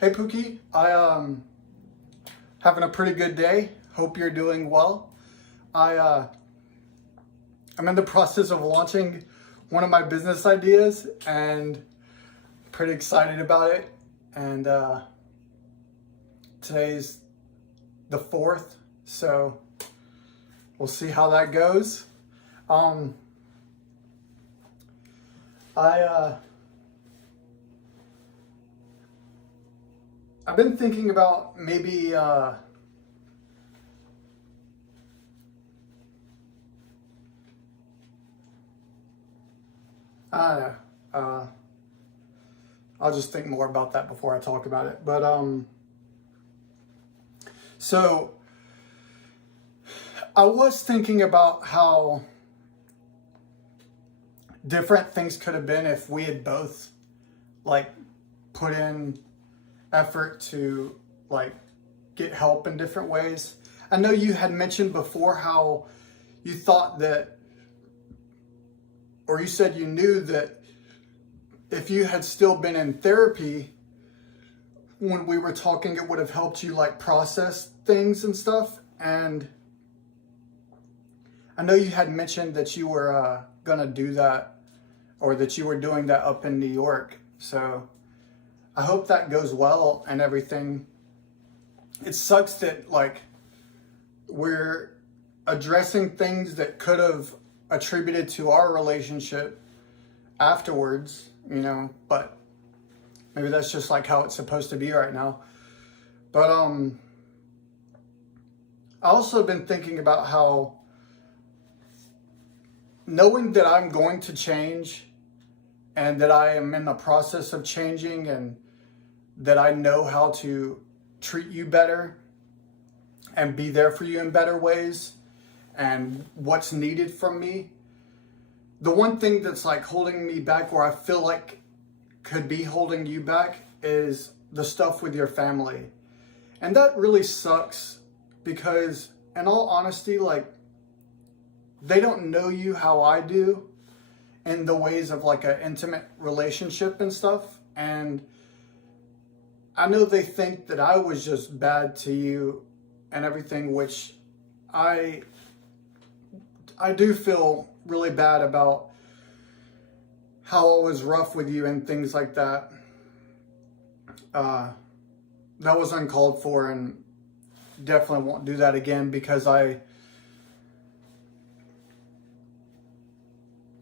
Hey Pookie, having a pretty good day. Hope you're doing well. I I'm in the process of launching one of my business ideas and pretty excited about it. And today's the 4th, so we'll see how that goes. Um, I I've been thinking about maybe I don't know. I'll just think more about that before I talk about it. But so I was thinking about how different things could have been if we had both like put in effort to like get help in different ways. I know you had mentioned before how you thought that, or you said you knew that if you had still been in therapy when we were talking, it would have helped you like process things and stuff. And I know you had mentioned that you were gonna do that, or that you were doing that up in New York. So I hope that goes well and everything. It sucks that like we're addressing things that could have attributed to our relationship afterwards, but maybe that's just like how it's supposed to be right now. But I also been thinking about how knowing that I'm going to change and that I am in the process of changing and that I know how to treat you better and be there for you in better ways and what's needed from me. The one thing that's like holding me back, or I feel like could be holding you back, is the stuff with your family. And that really sucks because in all honesty, like they don't know you how I do in the ways of like an intimate relationship and stuff. And I know they think that I was just bad to you and everything, which I do feel really bad about how I was rough with you and things like that. That was uncalled for, and definitely won't do that again because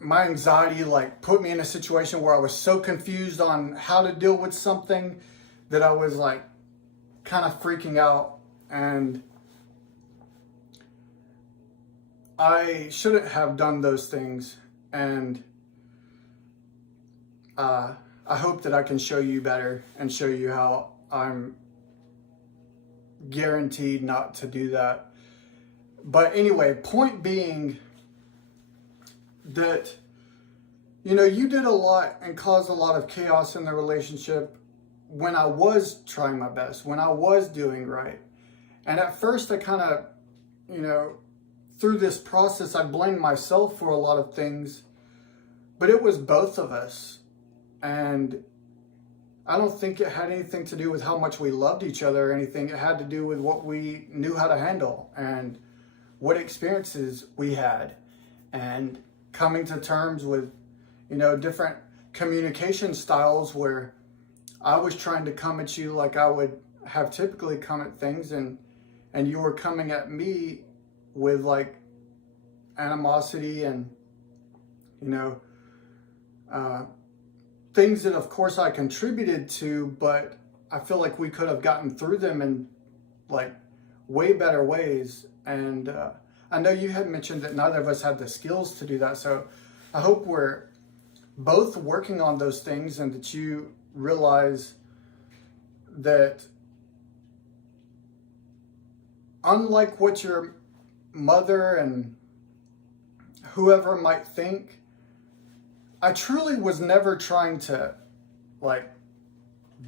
my anxiety like put me in a situation where I was so confused on how to deal with something that I was like kind of freaking out, and I shouldn't have done those things. And I hope that I can show you better and show you how I'm guaranteed not to do that. But anyway, point being that, you did a lot and caused a lot of chaos in the relationship when I was trying my best, when I was doing right. And at first I kind of, through this process, I blamed myself for a lot of things, but it was both of us. And I don't think it had anything to do with how much we loved each other or anything. It had to do with what we knew how to handle and what experiences we had, and coming to terms with, different communication styles where I was trying to come at you like I would have typically come at things, and you were coming at me with like animosity and, things that of course I contributed to, but I feel like we could have gotten through them in like way better ways. And I know you had mentioned that neither of us had the skills to do that. So I hope we're both working on those things, and that you realize that unlike what your mother and whoever might think, I truly was never trying to like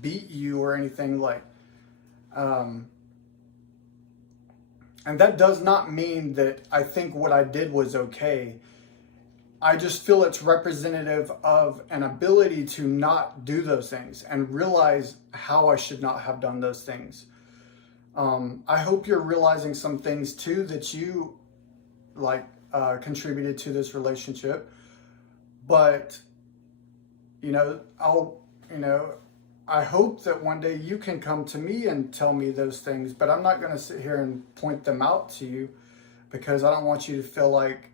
beat you or anything like, and that does not mean that I think what I did was okay. I just feel it's representative of an ability to not do those things and realize how I should not have done those things. I hope you're realizing some things too that you contributed to this relationship. But, I hope that one day you can come to me and tell me those things, but I'm not going to sit here and point them out to you because I don't want you to feel like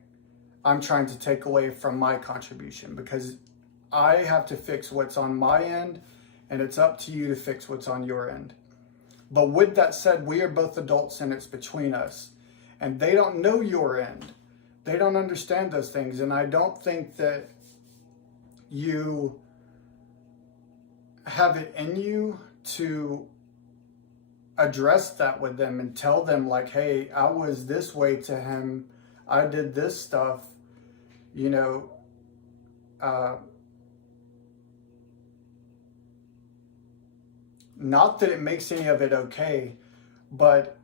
I'm trying to take away from my contribution, because I have to fix what's on my end and it's up to you to fix what's on your end. But with that said, we are both adults and it's between us, and they don't know your end. They don't understand those things. And I don't think that you have it in you to address that with them and tell them like, hey, I was this way to him. I did this stuff, not that it makes any of it okay, but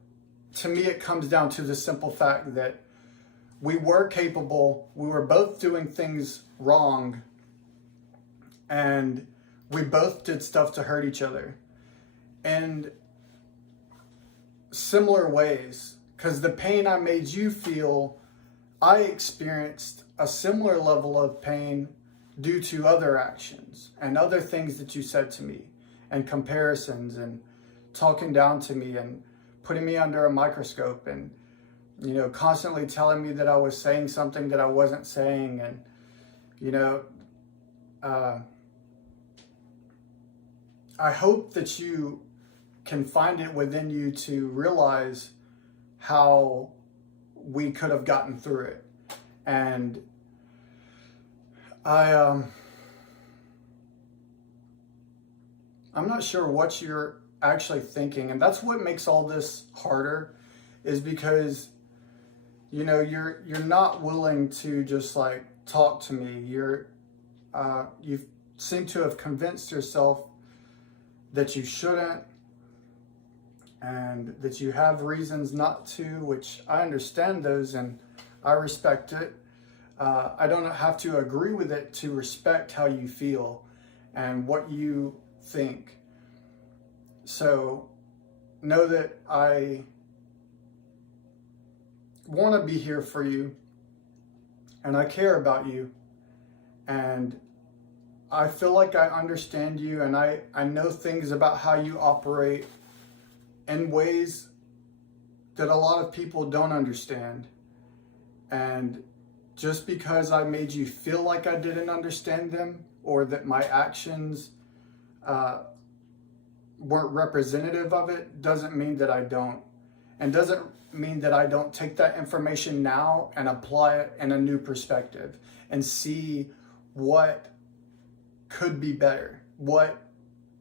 to me, it comes down to the simple fact that we were capable, we were both doing things wrong, and we both did stuff to hurt each other in similar ways. Because the pain I made you feel, I experienced a similar level of pain due to other actions and other things that you said to me, and comparisons and talking down to me and putting me under a microscope and, constantly telling me that I was saying something that I wasn't saying. And, I hope that you can find it within you to realize how we could have gotten through it. And I'm not sure what you're actually thinking. And that's what makes all this harder, is because, you're not willing to just talk to me. You seem to have convinced yourself that you shouldn't, and that you have reasons not to, which I understand those and I respect it. I don't have to agree with it to respect how you feel and what you think. So know that I want to be here for you, and I care about you, and I feel like I understand you, and I know things about how you operate in ways that a lot of people don't understand. And just because I made you feel like I didn't understand them, or that my actions weren't representative of it, doesn't mean that I don't. And doesn't mean that I don't take that information now and apply it in a new perspective and see what could be better, what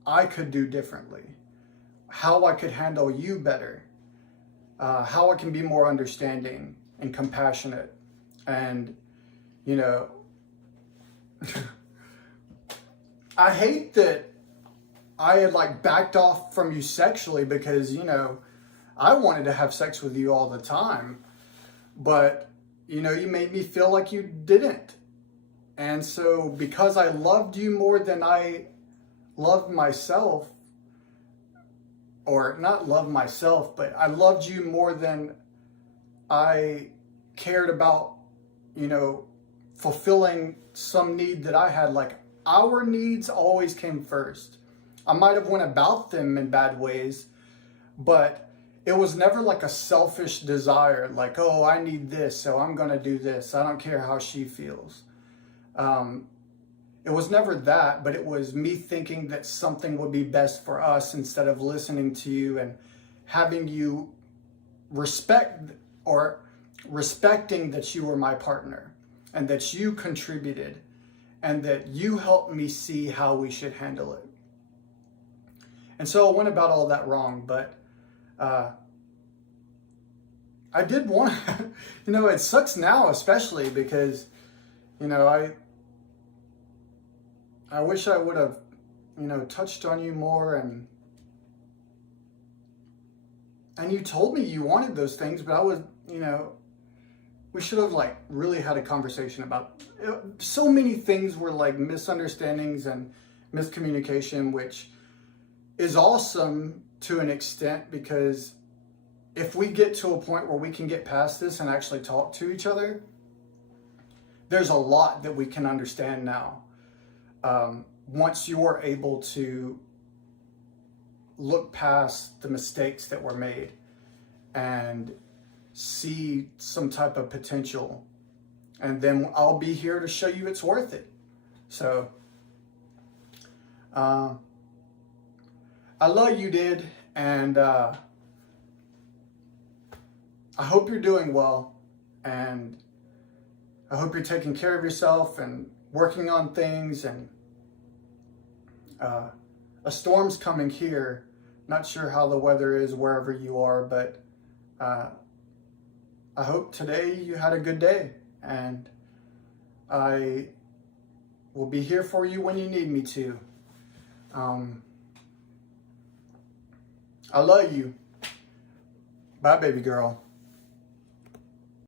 I could do differently, how I could handle you better, how I can be more understanding and compassionate. And, I hate that I had backed off from you sexually, because, I wanted to have sex with you all the time, but, you made me feel like you didn't. And so because I loved you more than I loved myself, or not loved myself, but I loved you more than I cared about, fulfilling some need that I had. Our needs always came first. I might have went about them in bad ways, but it was never a selfish desire, oh, I need this, so I'm going to do this. I don't care how she feels. It was never that, but it was me thinking that something would be best for us, instead of listening to you and having you respecting that you were my partner, and that you contributed, and that you helped me see how we should handle it. And so I went about all that wrong, but I did want to, it sucks now, especially because, I wish I would have, touched on you more, and you told me you wanted those things, but I was, we should have like really had a conversation about so many things were like misunderstandings and miscommunication, which is awesome to an extent, because if we get to a point where we can get past this and actually talk to each other, there's a lot that we can understand now. Once you're able to look past the mistakes that were made and see some type of potential, and then I'll be here to show you it's worth it. So I love you, Did, and I hope you're doing well, and I hope you're taking care of yourself and working on things. And a storm's coming here. Not sure how the weather is wherever you are, but I hope today you had a good day, and I will be here for you when you need me to. I love you. Bye, baby girl.